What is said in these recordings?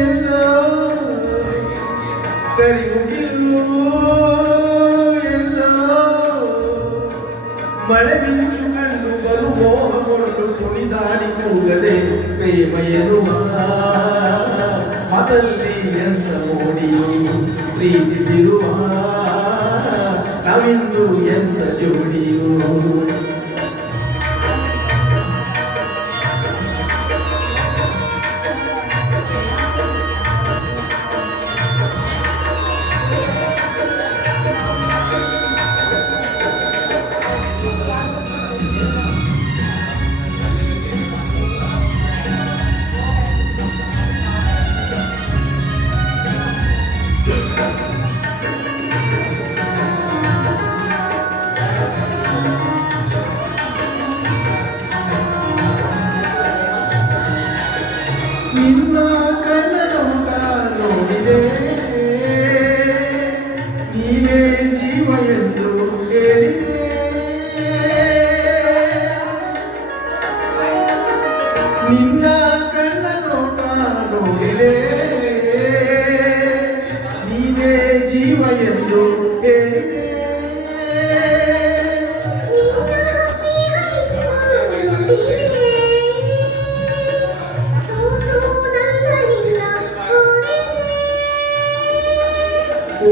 ಎಲ್ಲೋ ಕರಿಮುಗಿಲು ಎಲ್ಲೋ ಮಳೆ ಮಿಂಚು ಕಂಡು ಬಲು ಮೋಹಗೊಂಡು ಕುಣಿದಾಡಿ ಕೂಗದೆ ಪ್ರೇಮ ಎನ್ನುವ ಮದಲ್ಲಿ ಎಂತ ಮೋಡಿಯು ಪ್ರೀತಿಸಿರುವ ನಾವಿಂದು ಎಂತ ಜೋಡಿಯು ನಿನ್ನ ಕಣ್ಣ ನೋಟ ನೋಡಿದೆ ನೀನೇ ಜೀವ ಎಂದು ಹೇಳಿದೆ ನಿನ್ನ ಕಣ್ಣ ನೋಟ ನೋಡಿದೆ ನೀನೇ ಜೀವ ಎಂದು ಹೇಳಿದೆ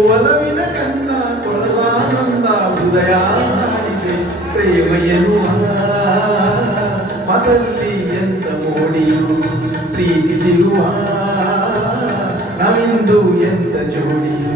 ಒಲವಿನ ಕಣ್ಣ ಕೊಳವಾನಂದ ಹೃದಯ ಮಾಡಿದೆ ಪ್ರೇಮ ಎನ್ನುವ ಮದಲ್ಲಿ ಎಂತ ಮೋಡಿಯು ಪ್ರೀತಿಸಿರುವ ನಾವಿಂದು ಎಂತ ಜೋಡಿಯು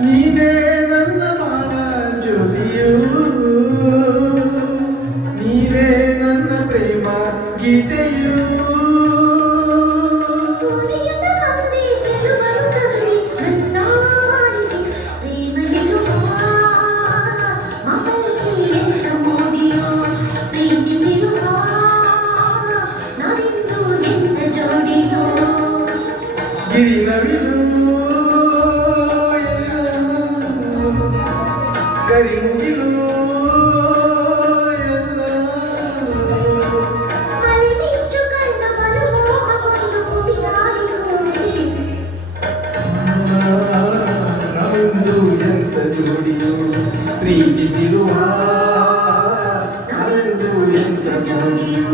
ನೀನೇ ನನ್ನ ಬಾಳ ಜೋಡಿಯು ನೀನೇ ನನ್ನ ಪ್ರೇಮ ಗೀತೆಯು ಗಿರಿನವಿಲು ಕರಿಮುಗಿಲು ನಾವಿಂದು ಎಂತ ಜೋಡಿಯು ಪ್ರೀತಿಸಿರುವ ನಾವಿಂದು ಎಂತ ಜೋಡಿಯು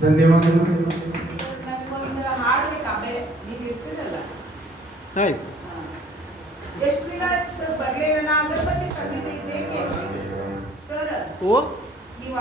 ಧನ್ಯವಾದಗಳು. ಆಯ್ತು. ಎಷ್ಟು ದಿನ ಬರಲಿಲ್ಲ ನಾ ಅಗರಬತ್ತಿ ತಂದಿದ್ದೆ ಬೇಕೆ ಸರ್ ಓ